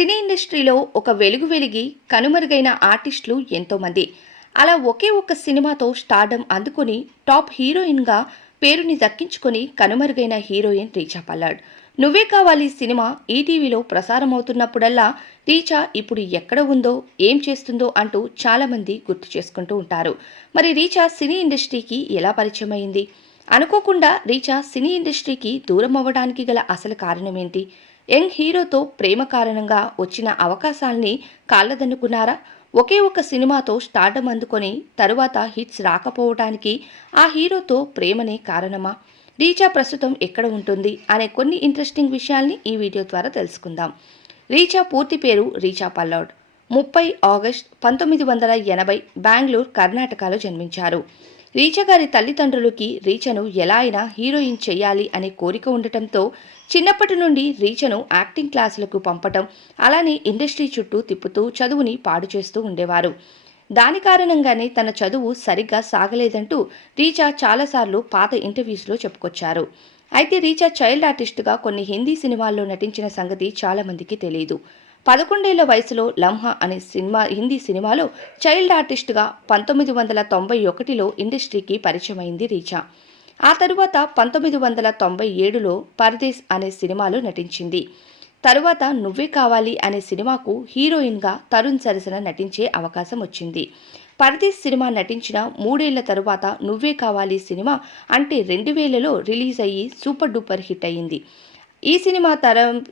సినీ ఇండస్ట్రీలో ఒక వెలుగు వెలిగి కనుమరుగైన ఆర్టిస్టులు ఎంతోమంది. అలా ఒకే ఒక్క సినిమాతో స్టార్డమ్ అందుకుని టాప్ హీరోయిన్గా పేరుని దక్కించుకొని కనుమరుగైన హీరోయిన్ రీచా పల్లాడ్. నువ్వే కావాలి సినిమా ఈటీవీలో ప్రసారమవుతున్నప్పుడల్లా రీచా ఇప్పుడు ఎక్కడ ఉందో, ఏం చేస్తుందో అంటూ చాలామంది గుర్తు చేసుకుంటూ ఉంటారు. మరి రీచా సినీ ఇండస్ట్రీకి ఎలా పరిచయం అయింది? అనుకోకుండా రీచా సినీ ఇండస్ట్రీకి దూరం అవ్వడానికి గల అసలు కారణమేంటి? యంగ్ హీరోతో ప్రేమ కారణంగా వచ్చిన అవకాశాల్ని కాళ్ళదన్నుకున్నారా? ఒకే ఒక్క సినిమాతో స్టార్డమ్ అందుకొని తరువాత హిట్స్ రాకపోవటానికి ఆ హీరోతో ప్రేమనే కారణమా? రీచా ప్రస్తుతం ఎక్కడ ఉంటుంది అనే కొన్ని ఇంట్రెస్టింగ్ విషయాల్ని ఈ వీడియో ద్వారా తెలుసుకుందాం. రీచా పూర్తి పేరు రీచా పల్లాడ్. 30 ఆగస్టు 1980 బెంగళూరు, కర్ణాటకలో జన్మించారు. రీచా గారి తల్లిదండ్రులకి రీచను ఎలా అయినా హీరోయిన్ చెయ్యాలి అనే కోరిక ఉండటంతో చిన్నప్పటి నుండి రీచను యాక్టింగ్ క్లాసులకు పంపటం, అలానే ఇండస్ట్రీ చుట్టూ తిప్పుతూ చదువుని పాడు చేస్తూ ఉండేవారు. దాని కారణంగానే తన చదువు సరిగ్గా సాగలేదంటూ రీచా చాలాసార్లు పాత ఇంటర్వ్యూస్లో చెప్పుకొచ్చారు. అయితే రీచా చైల్డ్ ఆర్టిస్టుగా కొన్ని హిందీ సినిమాల్లో నటించిన సంగతి చాలామందికి తెలియదు. 11 ఏళ్ల వయసులో లంహా అనే హిందీ సినిమాలో చైల్డ్ ఆర్టిస్టుగా 1991లో ఇండస్ట్రీకి పరిచయమైంది రీచా. ఆ తరువాత 1997లో పరదేశ్ అనే సినిమాలో నటించింది. తరువాత నువ్వే కావాలి అనే సినిమాకు హీరోయిన్గా తరుణ్ సరసన నటించే అవకాశం వచ్చింది. పరదేశ్ సినిమా నటించిన 3 ఏళ్ల తరువాత నువ్వే కావాలి సినిమా అంటే 2000లో రిలీజ్ అయ్యి సూపర్ డూపర్ హిట్ అయ్యింది. ఈ సినిమా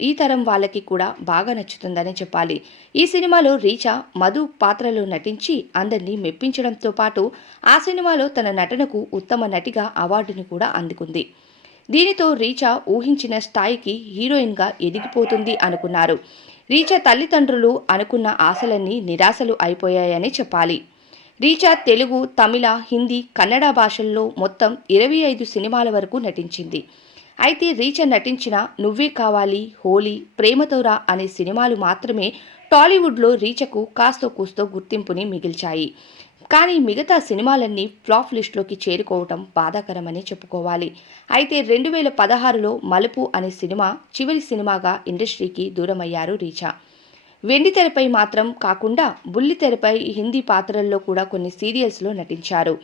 ఈ తరం వాళ్ళకి కూడా బాగా నచ్చుతుందని చెప్పాలి. ఈ సినిమాలో రీచా మధు పాత్రలో నటించి అందరినీ మెప్పించడంతో పాటు ఆ సినిమాలో తన నటనకు ఉత్తమ నటిగా అవార్డుని కూడా అందుకుంది. దీనితో రీచా ఊహించిన స్థాయికి హీరోయిన్గా ఎదిగిపోతుంది అనుకున్నారు. రీచా తల్లిదండ్రులు అనుకున్న ఆశలన్నీ నిరాశలు అయిపోయాయని చెప్పాలి. రీచా తెలుగు, తమిళ, హిందీ, కన్నడ భాషల్లో మొత్తం 25 సినిమాల వరకు నటించింది. అయితే రీచా నటించిన నువ్వే కావాలి, హోలీ, ప్రేమతోరా అనే సినిమాలు మాత్రమే టాలీవుడ్లో రీచకు కాస్తో కూస్తో గుర్తింపుని మిగిల్చాయి. కానీ మిగతా సినిమాలన్నీ ఫ్లాప్ లిస్టులోకి చేరుకోవటం బాధాకరమని చెప్పుకోవాలి. అయితే 2016లో మలుపు అనే సినిమా చివరి సినిమాగా ఇండస్ట్రీకి దూరమయ్యారు రీచా. వెండితెరపై మాత్రం కాకుండా బుల్లితెరపై హిందీ పాత్రల్లో కూడా కొన్ని సీరియల్స్లో నటించారు.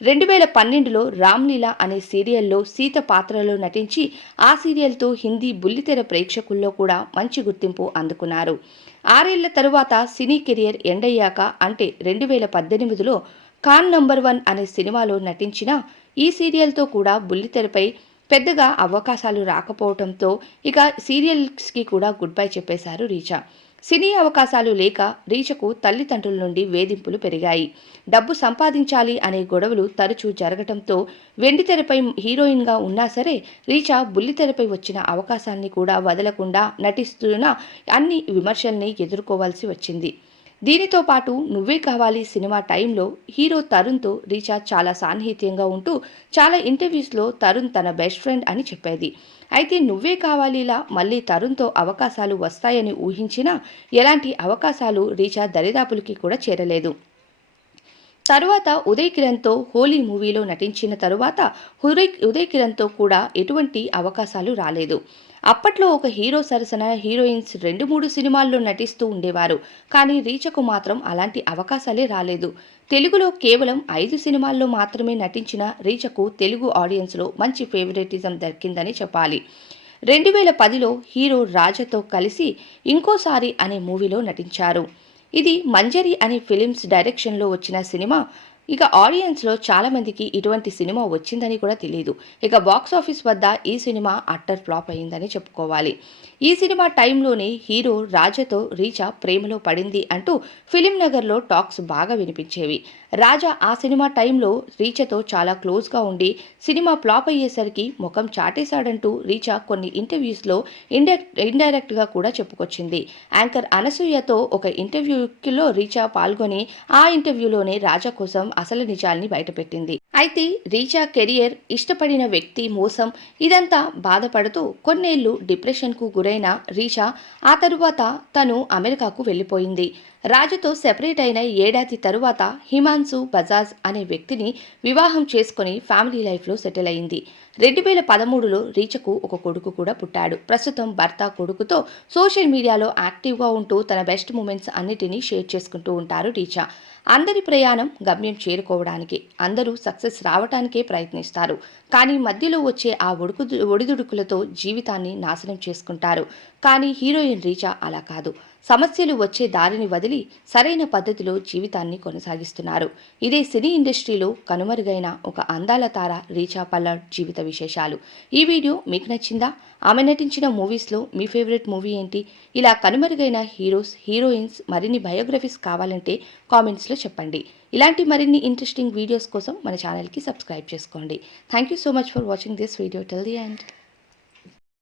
2012లో రామ్లీలా అనే సీరియల్లో సీత పాత్రలో నటించి ఆ సీరియల్తో హిందీ బుల్లితెర ప్రేక్షకుల్లో కూడా మంచి గుర్తింపు అందుకున్నారు. 6 ఏళ్ల తరువాత సినీ కెరియర్ ఎండయ్యాక అంటే 2018లో ఖాన్ నంబర్ 1 అనే సినిమాలో నటించిన ఈ సీరియల్తో కూడా బుల్లితెరపై పెద్దగా అవకాశాలు రాకపోవడంతో ఇక సీరియల్స్కి కూడా గుడ్ బై చెప్పేశారు రీచా. సినీ అవకాశాలు లేక రీచకు తల్లిదండ్రుల నుండి వేధింపులు పెరిగాయి. డబ్బు సంపాదించాలి అనే గొడవలు తరచూ జరగటంతో వెండితెరపై హీరోయిన్గా ఉన్నా సరే రీచా బుల్లితెరపై వచ్చిన అవకాశాన్ని కూడా వదలకుండా నటిస్తున్న అన్ని విమర్శల్ని ఎదుర్కోవాల్సి వచ్చింది. దీనితో పాటు నువ్వే కావాలి సినిమా టైంలో హీరో తరుణ్తో రీచా చాలా సాన్నిహిత్యంగా ఉంటూ చాలా ఇంటర్వ్యూస్లో తరుణ్ తన బెస్ట్ ఫ్రెండ్ అని చెప్పేది. అయితే నువ్వే కావాలిలా మళ్ళీ తరుణ్తో అవకాశాలు వస్తాయని ఊహించినా ఎలాంటి అవకాశాలు రీచా దరిదాపులకి కూడా చేరలేదు. తరువాత ఉదయ్ కిరణ్తో హోలీ మూవీలో నటించిన తరువాత ఉదయ్ కిరణ్తో కూడా ఎటువంటి అవకాశాలు రాలేదు. అప్పట్లో ఒక హీరో సరసన హీరోయిన్స్ 2-3 సినిమాల్లో నటిస్తూ ఉండేవారు. కానీ రీచకు మాత్రం అలాంటి అవకాశాలే రాలేదు. తెలుగులో కేవలం 5 సినిమాల్లో మాత్రమే నటించిన రీచకు తెలుగు ఆడియన్స్లో మంచి ఫేవరెటిజం దక్కిందని చెప్పాలి. 2010లో హీరో రాజాతో కలిసి ఇంకోసారి అనే మూవీలో నటించారు. ఇది మంజరి అనే ఫిలిమ్స్ డైరెక్షన్లో వచ్చిన సినిమా. ఇక ఆడియన్స్లో చాలామందికి ఇటువంటి సినిమా వచ్చిందని కూడా తెలియదు. ఇక బాక్సాఫీస్ వద్ద ఈ సినిమా అట్టర్ ఫ్లాప్ అయిందని చెప్పుకోవాలి. ఈ సినిమా టైంలోనే హీరో రాజాతో రీచా ప్రేమలో పడింది అంటూ ఫిలిం నగర్లో టాక్స్ బాగా వినిపించేవి. రాజా ఆ సినిమా టైంలో రీచాతో చాలా క్లోజ్గా ఉండి సినిమా ఫ్లాప్ అయ్యేసరికి ముఖం చాటేశాడంటూ రీచా కొన్ని ఇంటర్వ్యూస్లో ఇండైరెక్ట్గా కూడా చెప్పుకొచ్చింది. యాంకర్ అనసూయతో ఒక ఇంటర్వ్యూలో రీచా పాల్గొని ఆ ఇంటర్వ్యూలోనే రాజా కోసం అసలు నిజాల్ని బయటపెట్టింది. అయితే రీచా కెరియర్, ఇష్టపడిన వ్యక్తి మోసం ఇదంతా బాధపడుతూ కొన్నేళ్లు డిప్రెషన్కు గురైన రీచా ఆ తరువాత తను అమెరికాకు వెళ్ళిపోయింది. రాజుతో సెపరేట్ అయిన ఏడాది తరువాత హిమాన్సు బజాజ్ అనే వ్యక్తిని వివాహం చేసుకుని ఫ్యామిలీ లైఫ్లో సెటిల్ అయింది. 2013లో రీచకు ఒక కొడుకు కూడా పుట్టాడు. ప్రస్తుతం భర్త, కొడుకుతో సోషల్ మీడియాలో యాక్టివ్గా ఉంటూ తన బెస్ట్ మూమెంట్స్ అన్నిటినీ షేర్ చేసుకుంటూ ఉంటారు రీచా. అందరి ప్రయాణం గమ్యం చేరుకోవడానికి, అందరూ సక్సెస్ రావటానికే ప్రయత్నిస్తారు. కానీ మధ్యలో వచ్చే ఆ ఒడిదుడుకులతో జీవితాన్ని నాశనం చేసుకుంటారు. కానీ హీరోయిన్ రీచా అలా కాదు. సమస్యలు వచ్చే దారిని వదిలి సరైన పద్ధతిలో జీవితాన్ని కొనసాగిస్తున్నారు. ఇదే సినీ ఇండస్ట్రీలో కనుమరుగైన ఒక అందాల తార రీచా పల్లడ్ జీవిత విశేషాలు. ఈ వీడియో మీకు నచ్చిందా? ఆమె నటించిన మూవీస్లో మీ ఫేవరెట్ మూవీ ఏంటి? ఇలా కనుమరుగైన హీరోస్, హీరోయిన్స్ మరిన్ని బయోగ్రఫీస్ కావాలంటే కామెంట్స్లో చెప్పండి. ఇలాంటి మరిన్ని ఇంట్రెస్టింగ్ వీడియోస్ కోసం మన ఛానల్కి సబ్స్క్రైబ్ చేసుకోండి. Thank you so much for watching this video till the end.